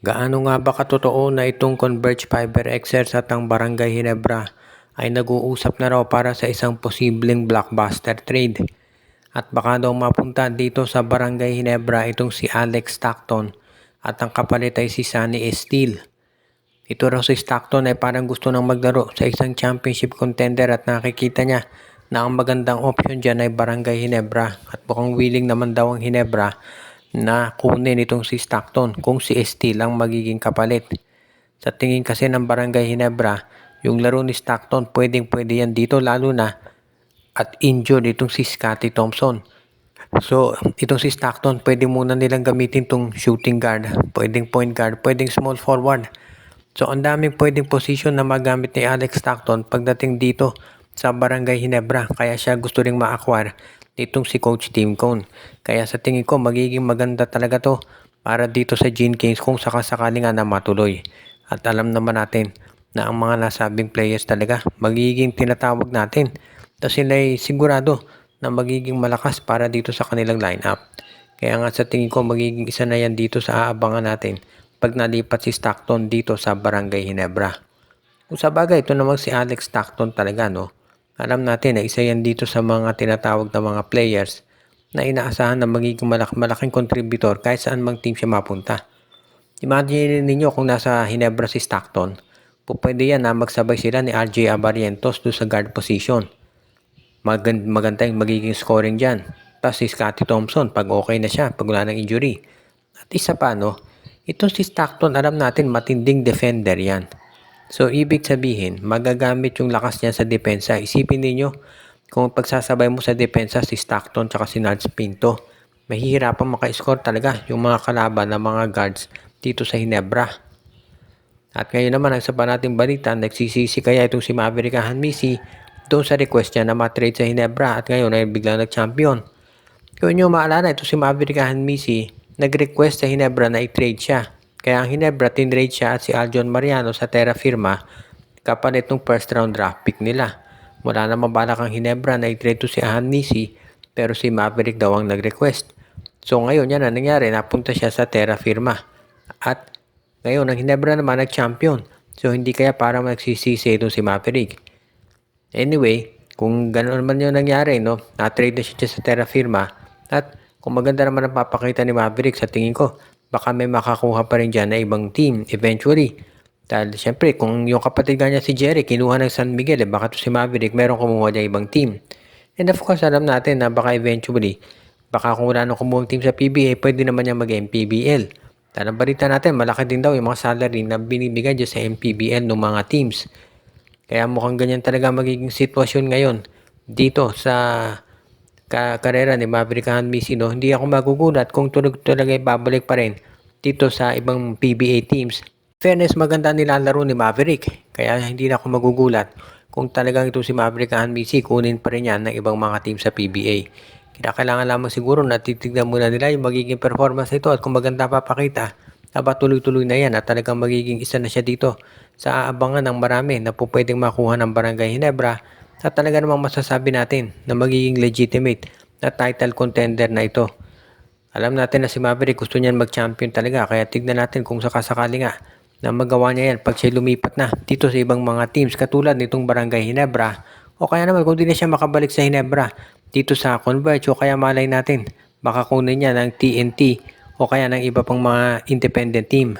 Gaano nga ba katotoo na itong Converge Fiber Excels at ang Barangay Ginebra ay nag-uusap na raw para sa isang posibleng blockbuster trade? At baka daw mapunta dito sa Barangay Ginebra itong si Alec Stockton at ang kapalit ay si Sunny Steele. Ito raw si Stockton ay parang gusto nang maglaro sa isang championship contender at nakikita niya na ang magandang option dyan ay Barangay Ginebra at mukhang willing naman daw ang Ginebra na kunin itong si Stockton kung si Steele ang magiging kapalit. Sa tingin kasi ng Barangay Ginebra, yung laro ni Stockton pwede yan dito lalo na at injured itong si Scottie Thompson. So, itong si Stockton, pwede muna nilang gamitin itong shooting guard, pwedeng point guard, pwedeng small forward. So, ang daming pwedeng position na magamit ni Alex Stockton pagdating dito sa Barangay Ginebra. Kaya siya gusto ring ma-acquire itong si Coach Tim Cone. Kaya sa tingin ko, magiging maganda talaga to para dito sa Gene Kings kung sakasakali nga na matuloy. At alam naman natin na ang mga nasabing players talaga magiging tinatawag natin. Tapos sila ay sigurado na magiging malakas para dito sa kanilang lineup. Kaya nga sa tingin ko magiging isa na yan dito sa aabangan natin pag nalipat si Stockton dito sa Barangay Ginebra. Kung sa bagay, ito naman si Alex Stockton talaga, no? Alam natin na isa yan dito sa mga tinatawag na mga players na inaasahan na magiging malaking contributor kahit saan mang team siya mapunta. Imagine ninyo kung nasa Ginebra si Stockton, pwede yan na magsabay sila ni RJ Abarientos doon sa guard position. Maganda yung magiging scoring dyan. Tapos si Scottie Thompson pag okay na siya, pag wala ng injury. At isa pa, no? Itong si Stockton, alam natin matinding defender yan. So, ibig sabihin, magagamit yung lakas niya sa depensa. Isipin niyo kung pagsasabay mo sa depensa si Stockton tsaka si Nards Pinto, mahihirapan maka-score talaga yung mga kalaban ng mga guards dito sa Ginebra. At ngayon naman, ang isa pa nating balita, nagsisisi kaya itong si Maverick Hanmisi doon sa request niya na matrade sa Ginebra at ngayon ay biglang nag-champion. Kung nyo maalala, ito si Maverick Hanmisi, nag-request sa Ginebra na i-trade siya. Kaya ang Ginebra, tinrade siya at si Aljon Mariano sa terra firma kapalit ng first round draft pick nila. Wala namang balak ang Ginebra na i-trade to si Hanmisi pero si Maverick daw ang nag-request. So ngayon yan ang nangyari, napunta siya sa terra firma. At ngayon ang Ginebra naman nag-champion. So hindi kaya para magsisisi itong si Maverick. Anyway, kung gano'n naman yung nangyari, no, na-trade na siya sa terra firma at kung maganda naman ang papakita ni Maverick sa tingin ko, baka may makakuha pa rin dyan na ibang team eventually. Dahil siyempre, kung yung kapatid niya si Jerry kinuha ng San Miguel, baka to si Maverick meron kumuha dyan ibang team. And of course, alam natin na baka eventually, baka kung wala nang kumuha team sa PBA, pwede naman niya mag-MPBL. Dahil ang balita natin, malaki din daw yung mga salary na binibigay dyan sa MPBL ng mga teams. Kaya mukhang ganyan talaga magiging sitwasyon ngayon dito sa karera ni Maverick Hanmisi. No? Hindi ako magugulat kung talaga babalik pa rin dito sa ibang PBA teams. Fairness, maganda nilalaro ni Maverick. Kaya hindi na ako magugulat kung talagang ito si Maverick Hanmisi, kunin pa rin yan ng ibang mga team sa PBA. Kailangan lamang siguro na titignan muna nila yung magiging performance nito at kung maganda papakita, dapat tuloy-tuloy na yan at talagang magiging isa na siya dito sa aabangan ng marami na pwedeng makuha ng Barangay Ginebra at talaga namang masasabi natin na magiging legitimate na title contender na ito. Alam natin na si Maverick gusto niyan mag-champion talaga kaya tignan natin kung sakasakali nga na magawa niya yan pag siya lumipat na dito sa ibang mga teams katulad nitong Barangay Ginebra o kaya naman kung di na siya makabalik sa Ginebra dito sa Converge o kaya malay natin baka kunin niya ng TNT o kaya ng iba pang mga independent team.